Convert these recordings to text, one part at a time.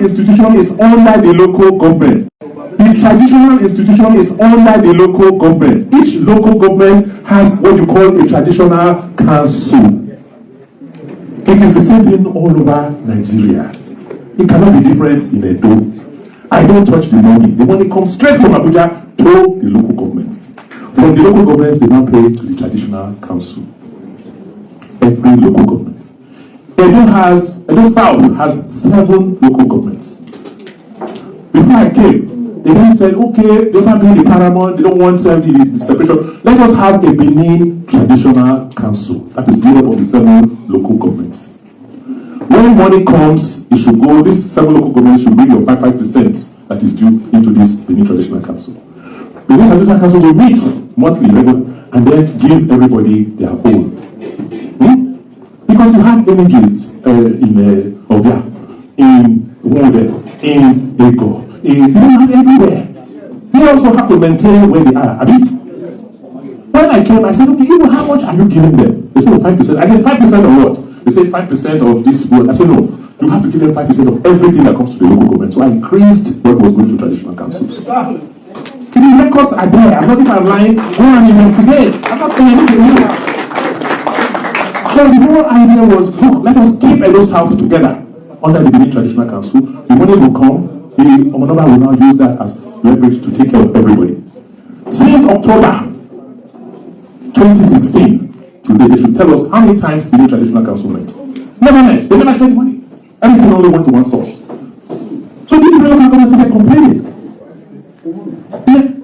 institution is under the local government. The traditional institution is under the local government. Each local government has what you call a traditional council. It is the same thing all over Nigeria. It cannot be different in Edo. I don't touch the money. The money comes straight from Abuja to the local governments. From the local governments, they now pay to the traditional council. Every local government. Edo South has 7 local governments. Before I came, they then said, okay, they don't be the paramount, they don't want the separation. Let us have a Benin traditional council. That is made up of the 7 local governments. When money comes, it should go, this 7 local governments should bring your 5% that is due into this Benin Traditional Council. Benin Traditional Council will meet monthly, regular, and then give everybody their own. Because you have images in Ovia, in Wode, in Ego, you don't have everywhere. They also have to maintain where they are. I mean, when I came, I said, okay, how much are you giving them? They said, 5%. I said, 5% of what? They say 5% of this work. I said, no, you have to give them 5% of everything that comes to the local government. So I increased what was going to traditional councils. The records are there. I'm not even lying. Go and investigate. I'm not saying anything new. So the whole idea was, look, let us keep Edo South together under the Benin Traditional Council. The money will come. The Omonoba will now use that as leverage to take care of everybody. Since October 2016, today, they should tell us how many times the traditional council met. Never met. They never spent money. Everything only went to one source. So these people are going to start complaining.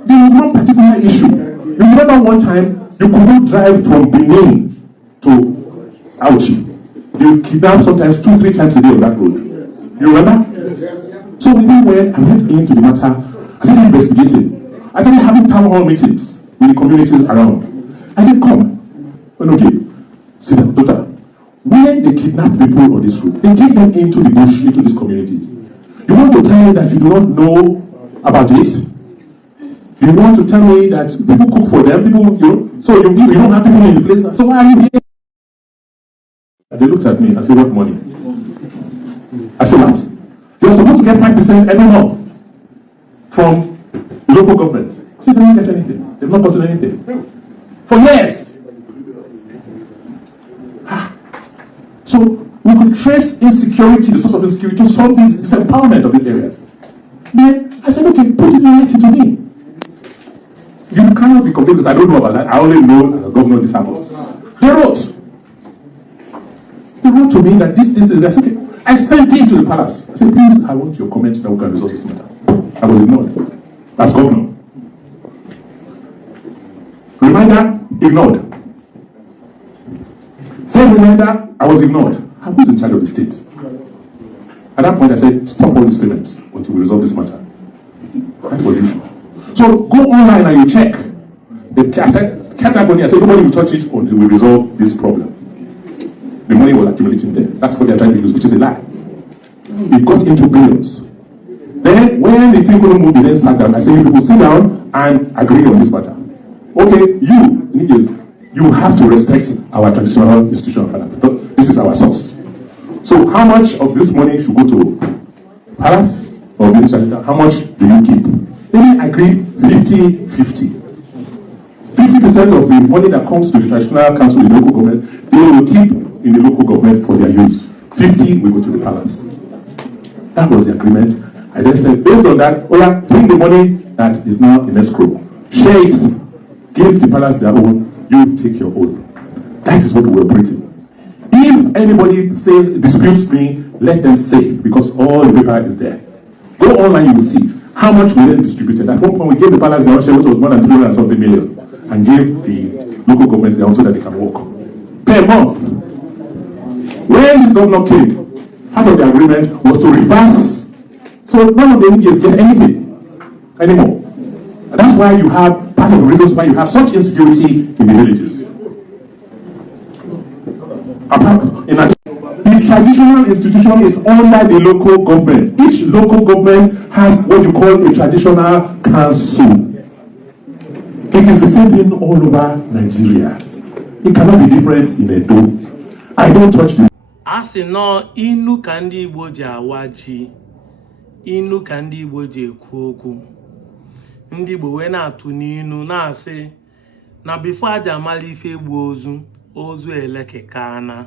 There was one particular issue. You remember one time you could not drive from Benin to Auchi. You kidnap sometimes 2-3 times a day on that road. You remember? So we then went into the matter. I started investigating. I started having town hall meetings with the communities around. I said, come. Okay, see them, daughter. When they kidnap people on this road, they take them into the bush, into these communities. You want to tell me that you do not know about this? You want to tell me that people cook for them, so you don't have people in the place, so why are you here? And they looked at me and said, what money? I said, what? You're supposed to get 5% every month from the local government. I said, they didn't get anything. They've not gotten anything. For years. So we could trace insecurity, the source of insecurity, to solve this disempowerment of these areas. Then I said, okay, put it in writing to me. You cannot be complaining because I don't know about that. I only know as a governor this happens. They wrote to me that this is. I said, okay. I sent it to the palace. I said, please, I want your comment that we can resolve this matter. I was ignored. As governor. Reminder, ignored. Third reminder, I was ignored. I was in charge of the state. At that point, I said, stop all these payments until we resolve this matter. That was it. So go online and you check. I said, kept that money. I said, nobody will touch it until we resolve this problem. The money was accumulating there. That's what they're trying to use, which is a lie. It got into billions. Then, when the thing couldn't move, they then sat down. I said, you people sit down and agree on this matter. Okay, you have to respect our traditional institution of finance. This is our source. So how much of this money should go to Palace or Minister? How much do you keep? Then I agreed 50-50. 50% of the money that comes to the traditional council in the local government, they will keep in the local government for their use. 50 will go to the Palace. That was the agreement. I then said, based on that, Ola, bring the money that is now in escrow. Share it. Give the Palace their own. You take your own. That is what we're operating. If anybody disputes me, let them say, because all the paper is there. Go online, you will see how much we then distributed. At one point, we gave the Palace their own share, which was more than 300 and something million, and gave the local governments their own so that they can work. Per month. When this governor came, part of the agreement was to reverse. So none of the NGOs get anything anymore. And that's why you have, part of the reasons why you have such insecurity in the villages. The traditional institution is under the local government. Each local government has what you call a traditional council. It is the same thing all over Nigeria. It cannot be different in Edo. I don't touch the... Asi no inu kandi Igbo ji awa ji. inu ka ndị Igbo ji ekwu okwu. Ndị Igbo wee na-atụ n'inu na-asị na before aja amala ife egbu ozu elekekana.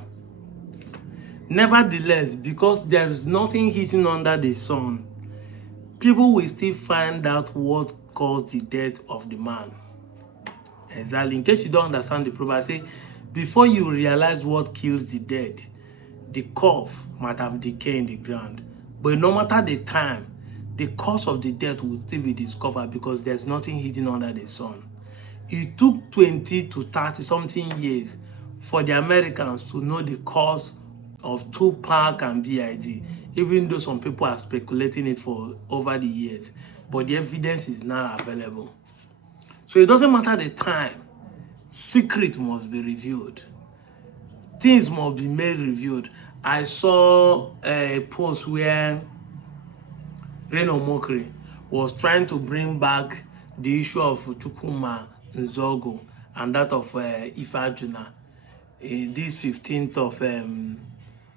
Nevertheless, because there is nothing hidden under the sun, people will still find out what caused the death of the man. Exactly. In case you don't understand the proverb, I say, before you realize what kills the dead, the corpse might have decayed in the ground. But no matter the time, the cause of the death will still be discovered because there's nothing hidden under the sun. It took 20 to 30 something years for the Americans to know the cause of Tupac and B.I.G., even though some people are speculating it for over the years. But the evidence is now available. So it doesn't matter the time, secret must be revealed. Things must be made revealed. I saw a post where Reno Mokri was trying to bring back the issue of Chukwuma Nzogo and that of Ifajuna this 15th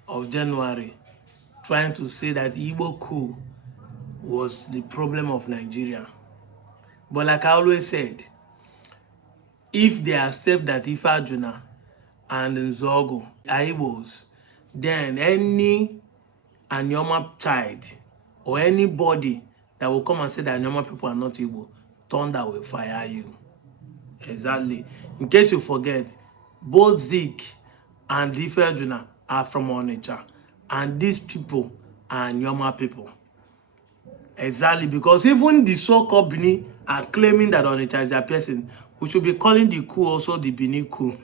of January, trying to say that the Igbo coup was the problem of Nigeria. But like I always said, if they accept that Ifajuna and Nzogo are Igbos, then any Anyoma child or anybody that will come and say that Anyoma people are not Igbo, thunder will fire you. Exactly. In case you forget, both Zeke and Ifajuna are from Onitsha, and these people are Anyoma people. Exactly, because even the so-called Bini are claiming that Onitsha is their person. We should be calling the coup also the Bini coup.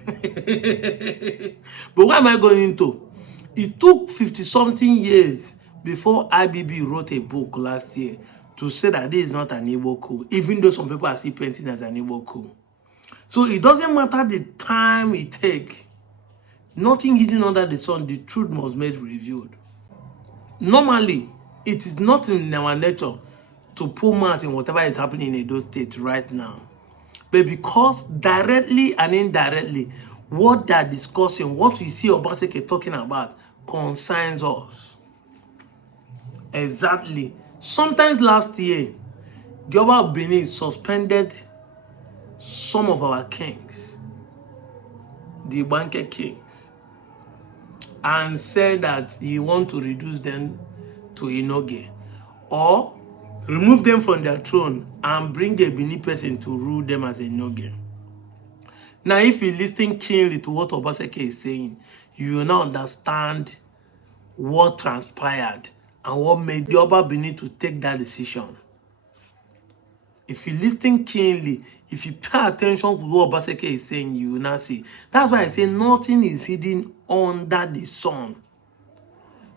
But where am I going into? It took 50-something years before IBB wrote a book last year to say that this is not an Igbo coup, even though some people are still painting as an Igbo coup. So it doesn't matter the time it takes. Nothing hidden under the sun, the truth must be revealed. Normally, it is not in our nature to pull mouth in whatever is happening in those states right now. But because directly and indirectly, what they're discussing, what we see Obaseki talking about, concerns us. Exactly. Sometimes last year, the Oba of Benin suspended some of our kings, the Igbanke kings, and said that he wants to reduce them to Inoge or remove them from their throne and bring a Benin person to rule them as a Inoge. Now, if you listen keenly to what Obaseki is saying, you will now understand what transpired and what made the Oba Benin to take that decision. If you listen keenly, if you pay attention to what Obaseki is saying, you will now see. That's why I say nothing is hidden under the sun.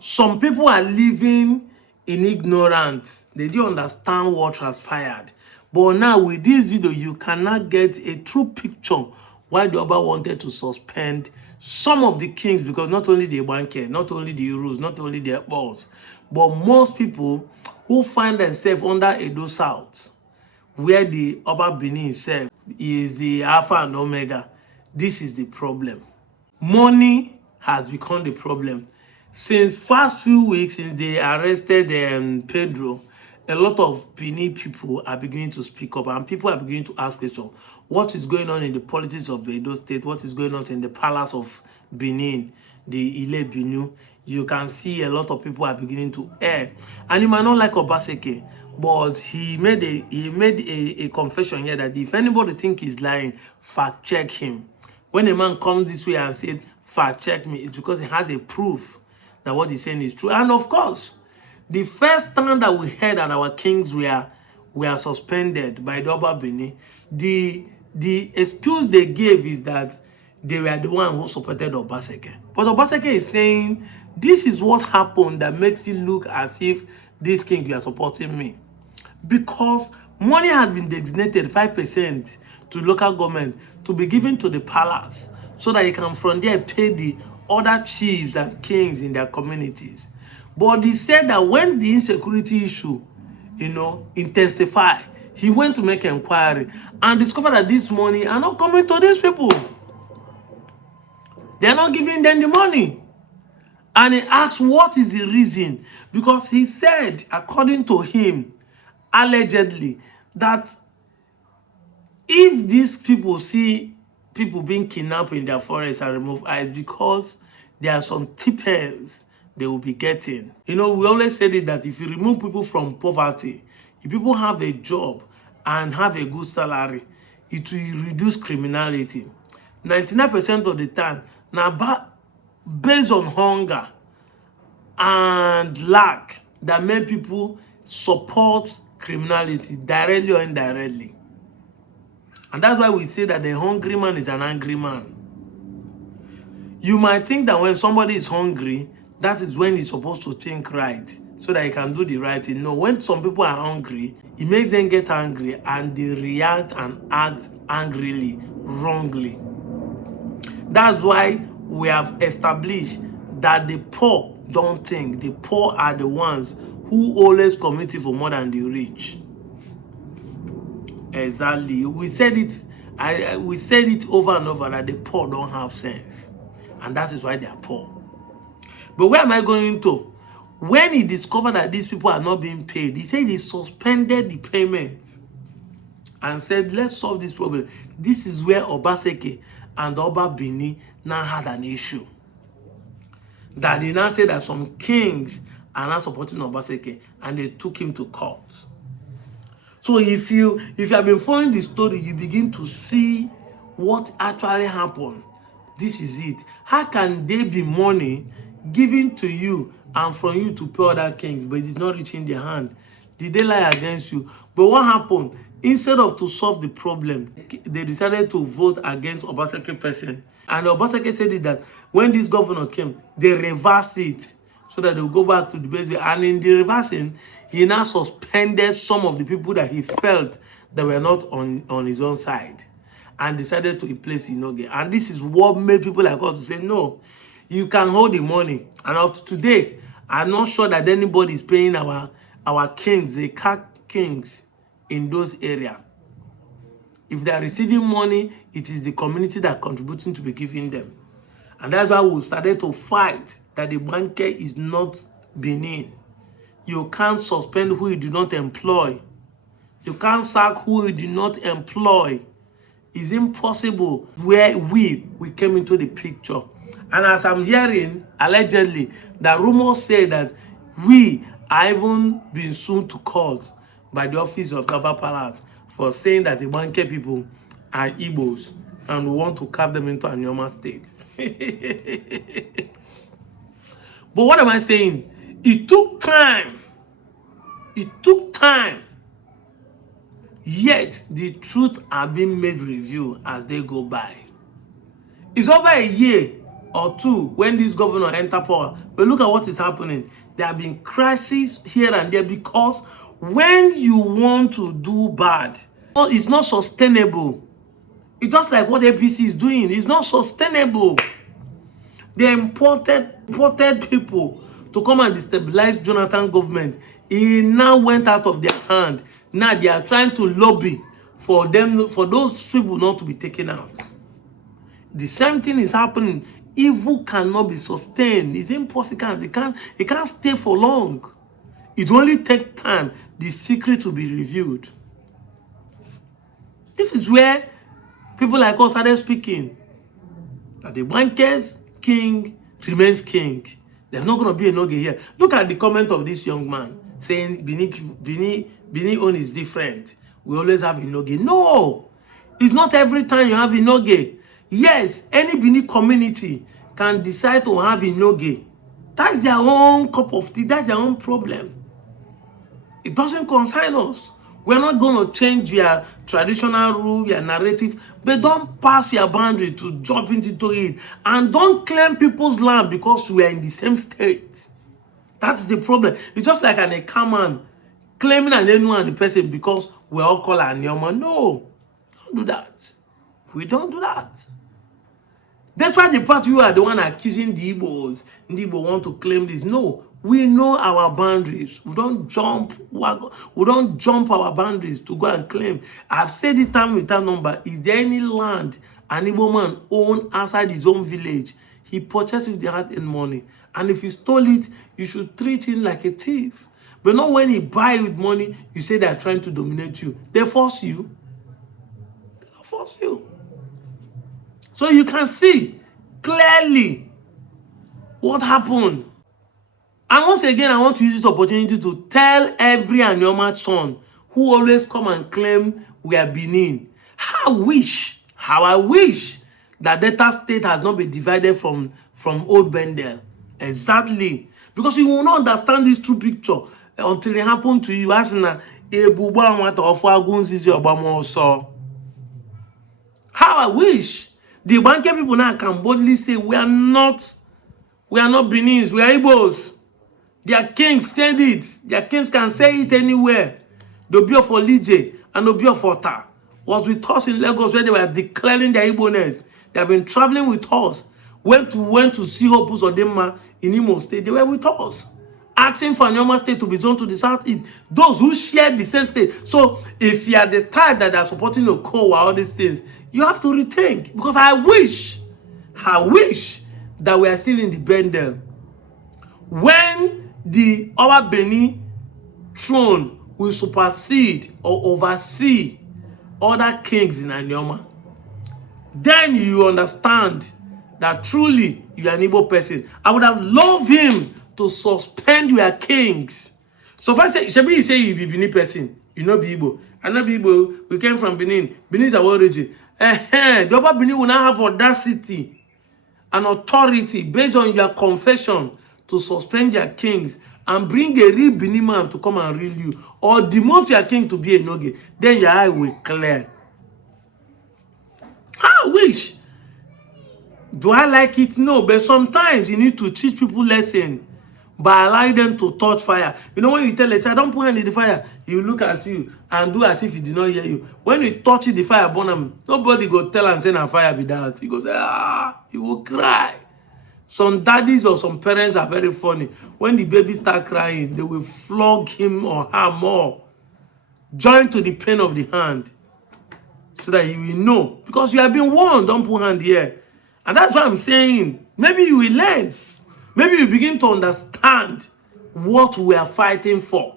Some people are living in ignorance. They don't understand what transpired. But now with this video, you cannot get a true picture why the Oba wanted to suspend some of the kings, because not only the Igbanke, not only the Urus, not only the Ekpos, but most people who find themselves under Edo South, where the Oba Benin itself is the Alpha and Omega. This is the problem. Money has become the problem. Since first few weeks, since they arrested Pedro, a lot of Benin people are beginning to speak up, and people are beginning to ask questions. What is going on in the politics of Edo State? What is going on in the palace of Benin, the Ibinu? You can see a lot of people are beginning to err. And you might not like Obaseki, but he made a confession here that if anybody think he's lying, fact check him. When a man comes this way and said, fact check me, it's because he has a proof that what he's saying is true. And of course, the first time that we heard that our kings were suspended by the Oba Benin, the excuse they gave is that they were the one who supported Obaseki. But Obaseki is saying, this is what happened that makes it look as if this king you are supporting me. Because money has been designated 5% to local government to be given to the palace so that you can from there pay the other chiefs and kings in their communities. But he said that when the insecurity issue, intensified, he went to make an inquiry and discovered that this money are not coming to these people. They're not giving them the money. And he asked, what is the reason? Because he said, according to him, allegedly, that if these people see people being kidnapped in their forest and remove eyes, because there are some tippers they will be getting. You know, we always said it that if you remove people from poverty, if people have a job and have a good salary, it will reduce criminality. 99% of the time, now based on hunger and lack that make people support criminality directly or indirectly. And that's why we say that the hungry man is an angry man. You might think that when somebody is hungry, that is when he's supposed to think right, so that he can do the right thing. No, when some people are hungry, it makes them get angry and they react and act angrily, wrongly. That's why we have established that the poor don't think. The poor are the ones who always commit for more than the rich. Exactly. We said it. We said it over and over that the poor don't have sense, and that is why they are poor. But where am I going to? When he discovered that these people are not being paid, he said he suspended the payment and said, let's solve this problem. This is where Obaseki and Oba Bini now had an issue. That they now said that some kings are not supporting Obaseki, and they took him to court. So if you have been following the story, you begin to see what actually happened. This is it. How can there be money given to you and from you to pay other kings, but it is not reaching their hand? Did they lie against you? But what happened? Instead of to solve the problem, they decided to vote against Obaseki person. And Obaseki said that when this governor came, they reversed it so that they will go back to the base. And in the reversing, he now suspended some of the people that he felt that were not on his own side, and decided to replace Inoge. And this is what made people like us to say, no, you can hold the money. And up to today, I'm not sure that anybody is paying our kings, the cat kings in those areas. If they are receiving money, it is the community that are contributing to be giving them. And that's why we started to fight that the Igbanke is not Benin. You can't suspend who you do not employ. You can't sack who you do not employ. It's impossible. Where we came into the picture. And as I'm hearing, allegedly, the rumors say that we are even being sued to court by the office of Gaba Palace for saying that the Igbanke people are Igbos and we want to carve them into a normal state. But what am I saying? It took time. It took time. Yet the truth are being made review as they go by. It's over a year or two when this governor entered power. But look at what is happening. There have been crises here and there, because when you want to do bad, it's not sustainable. It's just like what APC is doing. It's not sustainable. They imported people to come and destabilize Jonathan government. It now went out of their hand. Now they are trying to lobby for those people not to be taken out. The same thing is happening. Evil cannot be sustained. It's impossible. It can't stay for long. It only takes time. The secret will be revealed. This is where people like us started speaking. That the Igbanke's king remains king. There's not going to be a Inoge here. Look at the comment of this young man saying Bini own is different. We always have Inoge. No, it's not every time you have Inoge. Yes, any Bini community can decide to have Inoge. That's their own cup of tea. That's their own problem. It doesn't concern us. We're not going to change your traditional rule, your narrative, but don't pass your boundary to jump into it. And don't claim people's land because we are in the same state. That's the problem. It's just like an Ekaman claiming an Enu person because we all call an Yoma. No, don't do that. We don't do that. That's why the part you are the one accusing the Igbos. The Igbo want to claim this. No, we know our boundaries. We don't jump our boundaries to go and claim. I've said it time with that number. Is there any land an Igbo man own outside his own village? He purchased with the hard-earned money. And if he stole it, you should treat him like a thief. But not when he buy with money, you say they are trying to dominate you. They force you. They don't force you. So you can see clearly what happened. And once again, I want to use this opportunity to tell every Anioma son who always come and claim we are Benin. How I wish that Delta State has not been divided from Old Bendel. Exactly. Because you will not understand this true picture until it happened to you. As na how I wish the Igbanke people now can boldly say we are not Benins, we are Igbos. Their kings said it. Their kings can say it anywhere. The Obio for Lige and Obio for Ta was with us in Lagos when they were declaring their Igbo-ness. They have been traveling with us. Went to see Opus Odema in Imo State. They were with us. Asking for Anioma State to be zoned to the southeast. Those who shared the same state. So if you are the type that are supporting Okowa, all these things, you have to rethink. Because I wish that we are still in the Bendel. When the our Beni throne will supersede or oversee other kings in Anioma, then you understand that truly you are an Igbo person. I would have loved him to suspend your kings. So if I say, Shebi, you say you be Benin person, you know be Igbo. I know be Igbo, we came from Benin. Benin is our origin. The Oba Benin will now have audacity and authority based on your confession to suspend your kings and bring a real Benin man to come and rule you, or demote your king to be a Noge. Then your eye will clear. I wish. Do I like it? No, but sometimes you need to teach people lesson by allowing them to touch fire. You know, when you tell a child, don't put hand in the fire, you look at you and do as if he did not hear you. When you touch it, the fire burn him. Nobody go tell and say, "Na fire be that." He goes, he will cry. Some daddies or some parents are very funny. When the baby start crying, they will flog him or her more. Join to the pain of the hand. So that you will know. Because you have been warned, don't put hand here. And that's why I'm saying, maybe you will learn. Maybe you begin to understand what we are fighting for.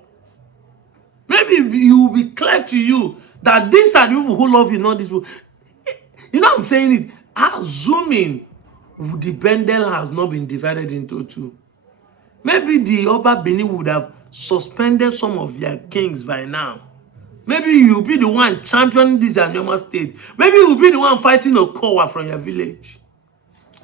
Maybe it will be clear to you that these are the people who love you, not these people. You know I'm saying it? Assuming the Bendel has not been divided into two. Maybe the Oba Benin would have suspended some of their kings by now. Maybe you'll be the one championing this Anioma State. Maybe you'll be the one fighting Okowa from your village.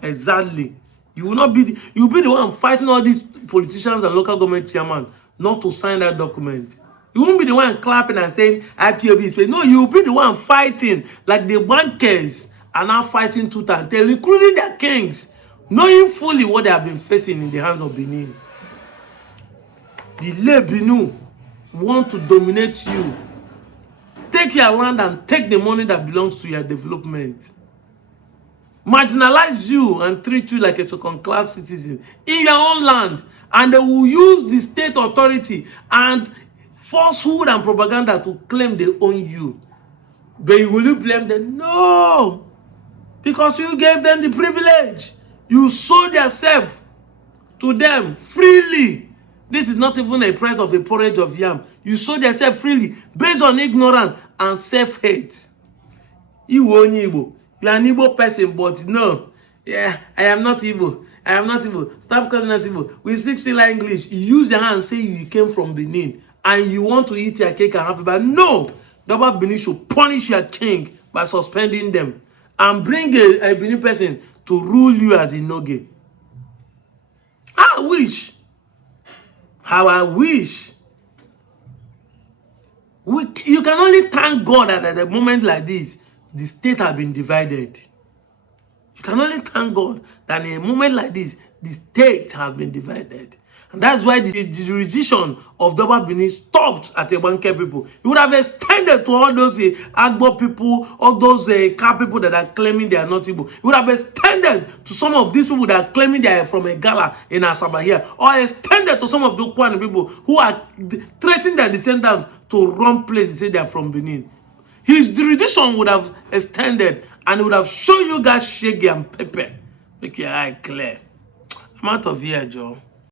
Exactly. You will not be. You'll be the one fighting all these politicians and local government chairman not to sign that document. You won't be the one clapping and saying IPOB is paid. No, you'll be the one fighting like the bankers are now fighting tooth and tail, including their kings, knowing fully what they have been facing in the hands of Benin. The Ibinu want to dominate you, take your land and take the money that belongs to your development, marginalize you and treat you like a second-class citizen in your own land, and they will use the state authority and falsehood and propaganda to claim they own you. But will you blame them? No, because you gave them the privilege. You sold yourself to them freely. This is not even a price of a porridge of yam. You sold yourself freely based on ignorance and self-hate. You are an Igbo person, but no, I am not evil. I am not evil. Stop calling us evil. We speak still English. You use your hand and say you came from Benin and you want to eat your cake and have it. But no, Double Benin should punish your king by suspending them and bring a Benin person to rule you as a Noge. I wish. How I wish. You can only thank God that at a moment like this, the state has been divided. You can only thank God that in a moment like this, the state has been divided. And that's why the jurisdiction of Double Benin stopped at the Igbanke people. It would have extended to all those Agbo people, all those Ka people that are claiming they are not Igbo. It would have extended to some of these people that are claiming they are from a gala in Asaba here, or extended to some of the Kwani people who are threatening their descendants to run places, say they are from Benin. His jurisdiction would have extended and it would have shown you guys shaggy and pepper Make your eye clear. I'm out of here, Joe.